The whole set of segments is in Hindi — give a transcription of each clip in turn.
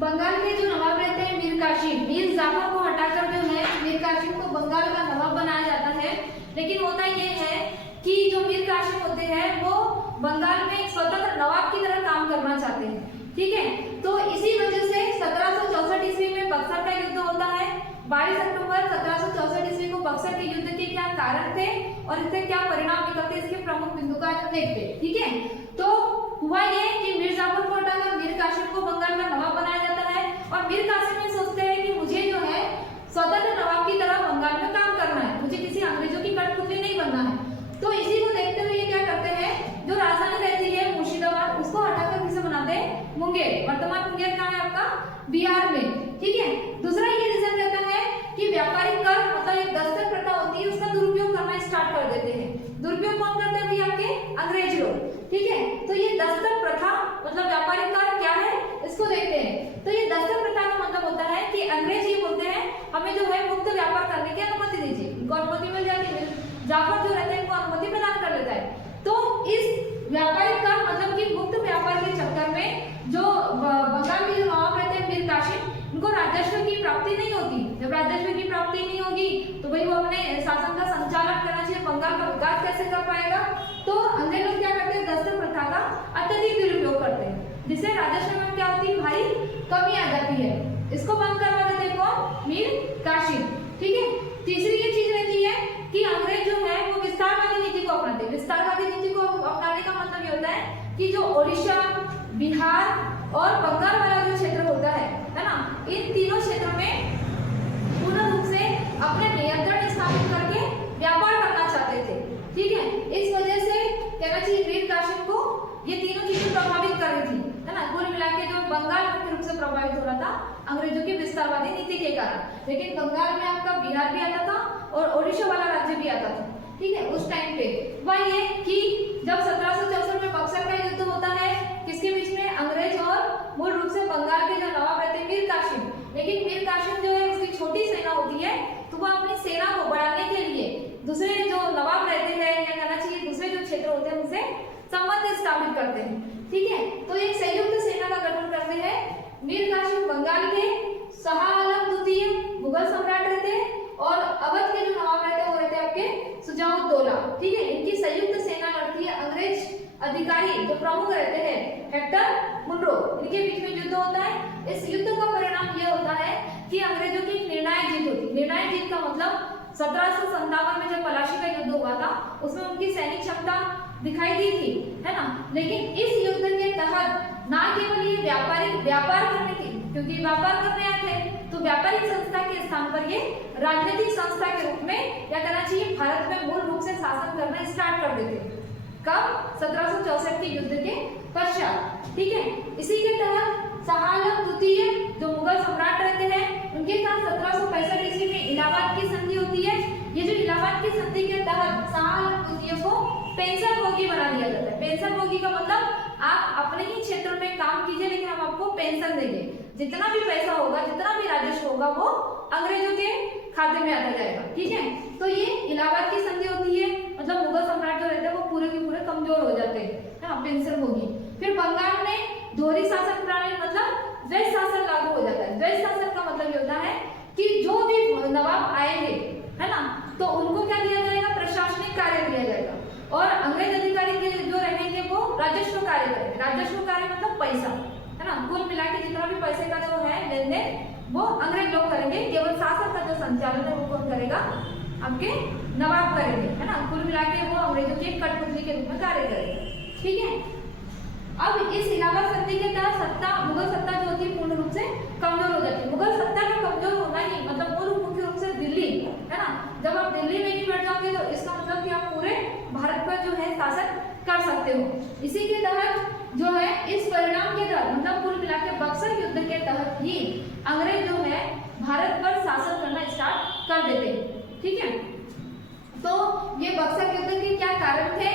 बंगाल के जो नवाब रहते हैं मीर कासिम, मीर जाफर को हटाकर जो है मीर कासिम को बंगाल का नवाब बनाया जाता है। लेकिन होता ये है कि जो मीर कासिम होते हैं वो बंगाल में एक स्वतंत्र नवाब की तरह काम करना चाहते हैं, ठीक है। तो इसी वजह से 1764 ईस्वी में बक्सर का युद्ध होता है। 22 अक्टूबर 1764 ईस्वी को बक्सर के युद्ध के क्या कारण थे और इससे क्या परिणाम निकलते, इसके प्रमुख बिंदु का हम देखते हैं, ठीक है। तो हुआ ये कि मीर जाफर को हटाकर मीर कासिम को बंगाल का नवाब बनाया जाता है और मीर कासिम ये सोचते हैं कि मुझे जो है स्वतंत्र नवाब की तरह बंगाल में काम करना है, मुझे किसी अंग्रेजों की कठपुतली नहीं बनना है। तो इसी को देखते हुए क्या करते हैं, जो राजधानी रहती है मुर्शिदाबाद उसको हटाकर किसे बनाते हैं, मुंगेर। वर्तमान मुंगेर कहाँ है आपका, बिहार में, ठीक है। दूसरा ये रीजन रहता है कि व्यापारिक कर मतलब एक दस्तक प्रथा होती है उसका दुरुपयोग करना स्टार्ट कर देते हैं। दुरुपयोग कौन करते हैं, आपके अंग्रेज लोग, ठीक है। तो ये दस्तक प्रथा मतलब व्यापारिक कर क्या है इसको देखते हैं। तो ये दस्तक प्रथा का मतलब होता है कि अंग्रेज ये बोलते हैं हमें जो है मुक्त व्यापार करने की अनुमति दीजिए, इनको अनुमति मिल जाती है, जाफर जो रहते हैं इनको अनुमति प्रदान कर लेता है। तो इस व्यापारिक कर मतलब कि मुक्त व्यापार के चक्कर में जो बंगाल के जो नवाब रहते हैं मीर कासिम, इनको राजस्व की प्राप्ति नहीं होती। जब राजस्व की प्राप्ति नहीं होगी तो भाई वो अपने शासन का संचालन करना चाहिए, बंगाल का विकास कैसे कर पाएगा। तो अंग्रेज लोग क्या करते हैं, दस्तक प्रथा का अत्यधिक दुरुपयोग करते हैं, जिससे राजस्व में क्या होती है भाई, कमी आ जाती है। इसको बंद करवा देते हैं कौन, मीर कासिम, ठीक है। तीसरी ये चीज रहती है कि अंग्रेज जो है वो विस्तारवादी नीति को अपनाते हैं। विस्तारवादी नीति को अपनाने का मतलब ये होता है कि जो ओडिशा, बिहार और बंगाल वाला जो क्षेत्र होता है ना, इन तीनों क्षेत्रों में पूर्ण रूप से अपने नियंत्रण स्थापित करके व्यापार करना चाहते थे, ठीक है। इस वजह से कहना चाहिए मीर कासिम को ये तीनों चीजें प्रभावित कर रही थी, है ना। कुल मिला के जो बंगाल मुख्य रूप से प्रभावित हो रहा था अंग्रेजों की विस्तारवादी नीति के कारण। लेकिन बंगाल में आपका बिहार भी आता था और ओडिशा वाला राज्य भी आता था, ठीक है। उस टाइम पे वह ये कि जब 1764 में बक्सर का युद्ध होता है किसके बीच में, अंग्रेज और मूल रूप से बंगाल के जो नवाब रहते हैं मीर कासिम। लेकिन मीर कासिम जो है उसकी छोटी सेना होती है तो वह अपनी सेना को बढ़ाने के लिए दूसरे जो नवाब रहते हैं या कहना चाहिए दूसरे जो क्षेत्र होते हैं उनसे संबंध स्थापित करते हैं, ठीक है। तो एक संयुक्त सेना का गठन करते हैं। मीर कासिम बंगाल के, शाह आलम द्वितीय मुगल सम्राट रहते हैं और अवध के जो नवाब रहते हैं वो रहते हैं आपके सुजाउद्दौला, ठीक है। इनकी संयुक्त सेना लड़ती है। अंग्रेज अधिकारी जो प्रमुख रहते हैं हेक्टर मुनरो, इनके बीच में युद्ध होता है। इस युद्ध का परिणाम यह होता है कि अंग्रेजों की निर्णायक जीत होती है। निर्णायक जीत का मतलब 1757 में जब पलाशी का युद्ध हुआ था उसमें उनकी सैनिक क्षमता दिखाई दी थी, है ना। लेकिन इस युद्ध के तहत ना केवल ये व्यापार करने की, क्योंकि व्यापार करने आए थे तो व्यापारिक संस्था के स्थान पर ये राजनीतिक संस्था के रूप में या कहना चाहिए भारत में मूल रूप से शासन करना स्टार्ट कर देते। कब, 1764 के युद्ध के पश्चात, ठीक है। इसी के तहत शाह आलम द्वितीय जो मुगल सम्राट रहते हैं उनके साथ 1765 ईस्वी में इलाहाबाद की संधि होती है। ये जो इलाहाबाद की संधि के तहत शाह आलम द्वितीय को पेंशन भोगी बना दिया जाता है। पेंशन भोगी का मतलब आप अपने ही क्षेत्र में काम कीजिए लेकिन हम आपको पेंशन देंगे, जितना भी पैसा होगा, जितना भी राजस्व होगा वो अंग्रेजों के खाते में आता जाएगा, ठीक है। तो ये इलाहाबाद की संधि होती है, मतलब मुगल सम्राट जो रहते हैं वो पूरे के पूरे कमजोर हो जाते हैं, हाँ, पेंशन होगी। फिर बंगाल में दोहरी शासन प्रणाली मतलब द्वैध शासन लागू हो जाता है। द्वैध शासन का मतलब ये होता है कि जो भी नवाब आएंगे, है ना, तो उनको क्या दिया जाएगा, प्रशासनिक कार्य दिया जाएगा और अंग्रेज अधिकारी के जो रहेंगे वो राजस्व कार्य करेंगे। राजस्व कार्य मतलब पैसा, है ना। कुल मिला के जितना भी पैसे का जो है लेन देन वो अंग्रेज लोग करेंगे। केवल शासन का जो संचालन है वो कौन करेगा, आपके नवाब करेंगे, है ना। कुल मिला के वो अंग्रेजों की एक कठपुतली के रूप में कार्य करेगा, ठीक है। अब इस इलाहाबाद संधि के तहत सत्ता, मुगल सत्ता जो होती है पूर्ण रूप से कमजोर हो जाती है। मुगल सत्ता का कमजोर होना ही मतलब मूल मुख्य रूप से दिल्ली, है ना। जब आप दिल्ली में ही बैठ जाओगे तो इसका मतलब कि आप पूरे भारत पर जो है शासन कर सकते हो। इसी के तहत जो है इस परिणाम के तहत मतलब कुल मिलाकर बक्सर युद्ध के तहत ही अंग्रेज जो है भारत पर शासन करना स्टार्ट कर देते, ठीक है। तो ये बक्सर युद्ध के क्या कारण थे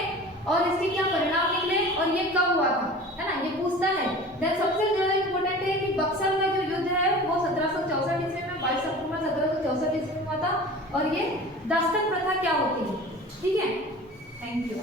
और इसके क्या परिणाम निकले और ये कब हुआ था, है ना, ये पूछता है। देन सबसे ज्यादा इंपॉर्टेंट है कि बक्सर का जो युद्ध है वो 1764 ईस्वी में 22 अक्टूबर 1764 ईस्वी में हुआ था और ये दस्तक प्रथा क्या होती है, ठीक है। Thank you.